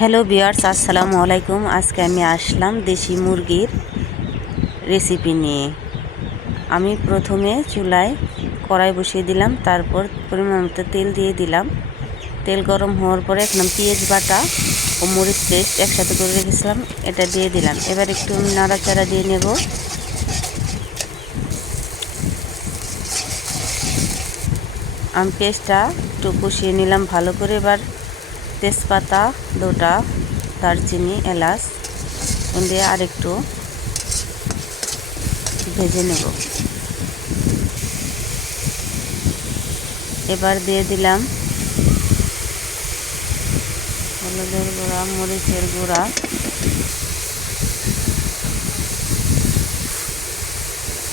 Hello viewers, আসসালামু আলাইকুম। আজকে আমি আসলাম দেশি মুরগির রেসিপি নিয়ে। আমি প্রথমে চুলায় কড়াই বসিয়ে দিলাম, তারপর পরিমাণ মতো তেল দিয়ে দিলাম। তেল গরম হওয়ার পরে এখন পেঁয়াজ বাটা ও মরিচ পেস্ট একসাথে করে রেখেছিলাম, এটা দিয়ে দিলাম। এবার একটু নাড়াচাড়া দিয়ে নেব। আমি পেস্টটা একটু কষিয়ে নিলাম ভালো করে। এবার তেজপাতা দুটা, দারচিনি, এলাচ দিয়ে আরেকটু ভেজে নেব। এবার দিয়ে দিলাম হলুদের গুঁড়া, মরিচের গুঁড়া,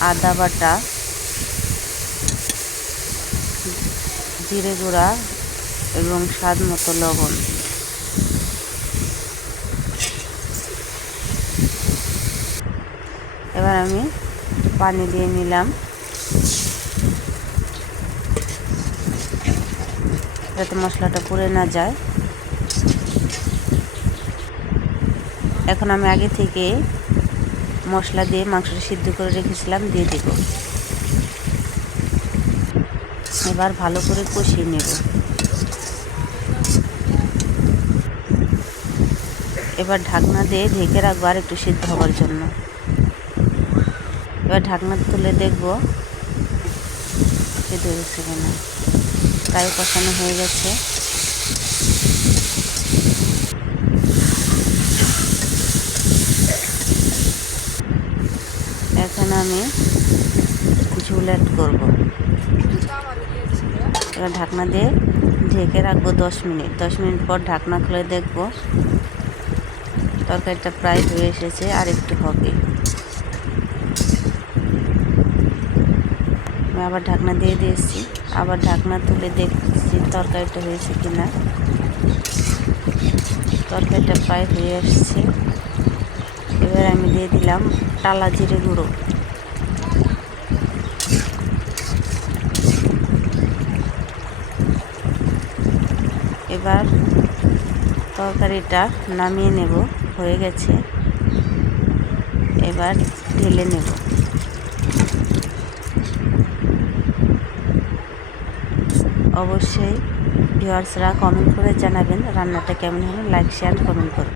আদা বাটা, জিরে গুঁড়া এবং স্বাদ মতো লবণ। এবার আমি পানি দিয়ে নিলাম যাতে মশলাটা পুড়ে না যায়। এখন আমি আগে থেকে মশলা দিয়ে মাংসটা সিদ্ধ করে রেখেছিলাম, দিয়ে দেব। এবার ভালো করে কষিয়ে নেব। এবার ঢাকনা দিয়ে ঢেকে রাখবো আর একটু সিদ্ধ হওয়ার জন্য। এবার ঢাকনা তুলে দেখব সিদ্ধ হয়েছে কিনা। প্রায় কষানো হয়ে গেছে। এখন আমি ঝোল অ্যাড করব। এবার ঢাকনা দিয়ে ঢেকে রাখবো 10 মিনিট। 10 মিনিট পর ঢাকনা খুলে দেখব তরকারিটা প্রায় হয়ে এসেছে, আর একটু হবে। আমি আবার ঢাকনা দিয়ে দিয়েছি, আবার ঢাকনা তুলে দেখছি তরকারিটা হয়েছে কিনা। তরকারিটা প্রায় হয়ে আসছে। এবার আমি দিয়ে দিলাম টালা জিরে গুঁড়ো। এবার তরকারিটা নামিয়ে নেব, হয়ে গেছে। এবার ঢেলে নেব। অবশ্যই ভিউয়ার্সরা কমেন্ট করে জানাবেন রান্নাটা কেমন হলো। লাইক, শেয়ার, কমেন্ট করুন।